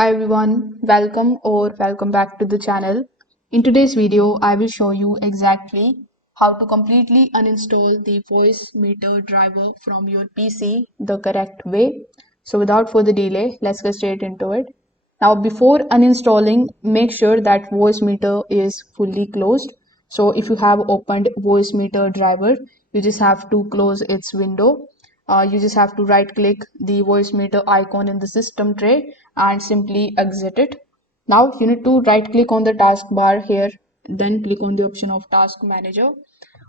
Hi everyone, welcome back to the channel. In today's video, I will show you exactly how to completely uninstall the Voicemeeter driver from your PC the correct way. So without further delay, let's get straight into it. Now before uninstalling, make sure that Voicemeeter is fully closed. So if you have opened Voicemeeter driver, you just have to close its window. You just have to right click the Voicemeeter icon in the system tray and simply exit it. Now you need to right click on the taskbar here, then click on the option of task manager.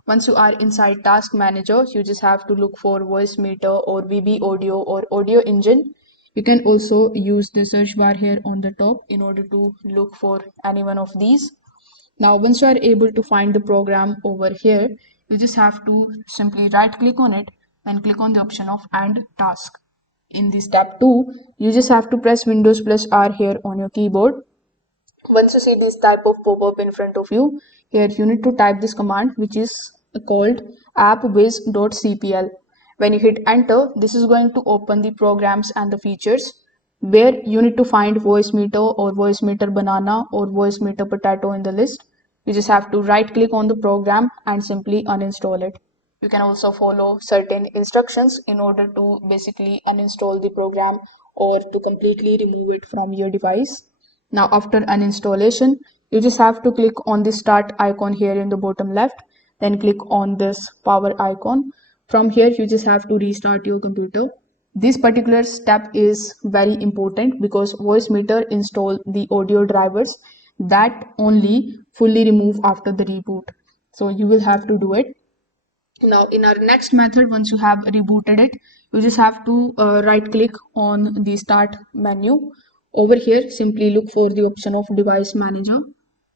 Once you are inside task manager, you just have to look for Voicemeeter or VB audio or audio engine. You can also use the search bar here on the top in order to look for any one of these. Now once you are able to find the program over here, you just have to simply right click on it and click on the option of add task. In the step 2, you just have to press Windows plus R here on your keyboard. Once you see this type of pop-up in front of you, here you need to type this command which is called appwiz.cpl. When you hit enter, this is going to open the programs and the features where you need to find Voicemeeter or Voicemeeter banana or Voicemeeter potato in the list. You just have to right click on the program and simply uninstall it. You can also follow certain instructions in order to basically uninstall the program or to completely remove it from your device. Now after uninstallation, you just have to click on the start icon here in the bottom left, then click on this power icon. From here, you just have to restart your computer. This particular step is very important because Voicemeeter install the audio drivers that only fully remove after the reboot. So you will have to do it. Now in our next method, once you have rebooted it, you just have to right click on the start menu. Over here, simply look for the option of device manager.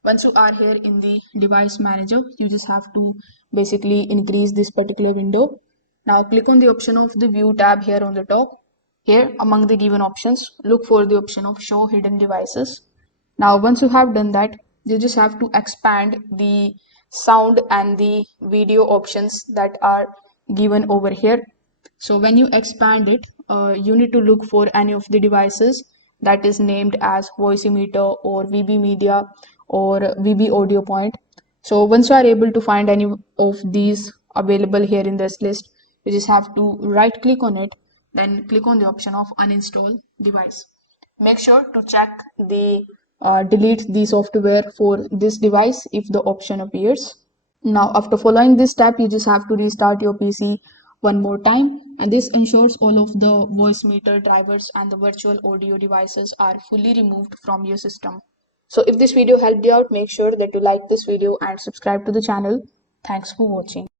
Once you are here in the device manager, you just have to basically increase this particular window. Now click on the option of the view tab here on the top. Here among the given options, look for the option of show hidden devices. Now once you have done that, you just have to expand the sound and the video options that are given over here. So when you expand it, you need to look for any of the devices that is named as Voicemeeter or VB Media or VB Audio Point. So once you are able to find any of these available here in this list, you just have to right click on it, then click on the option of uninstall device. Make sure to check the delete the software for this device if the option appears. Now after following this step, you just have to restart your PC one more time, and this ensures all of the Voicemeeter drivers and the virtual audio devices are fully removed from your system. So if this video helped you out, make sure that you like this video and subscribe to the channel. Thanks for watching.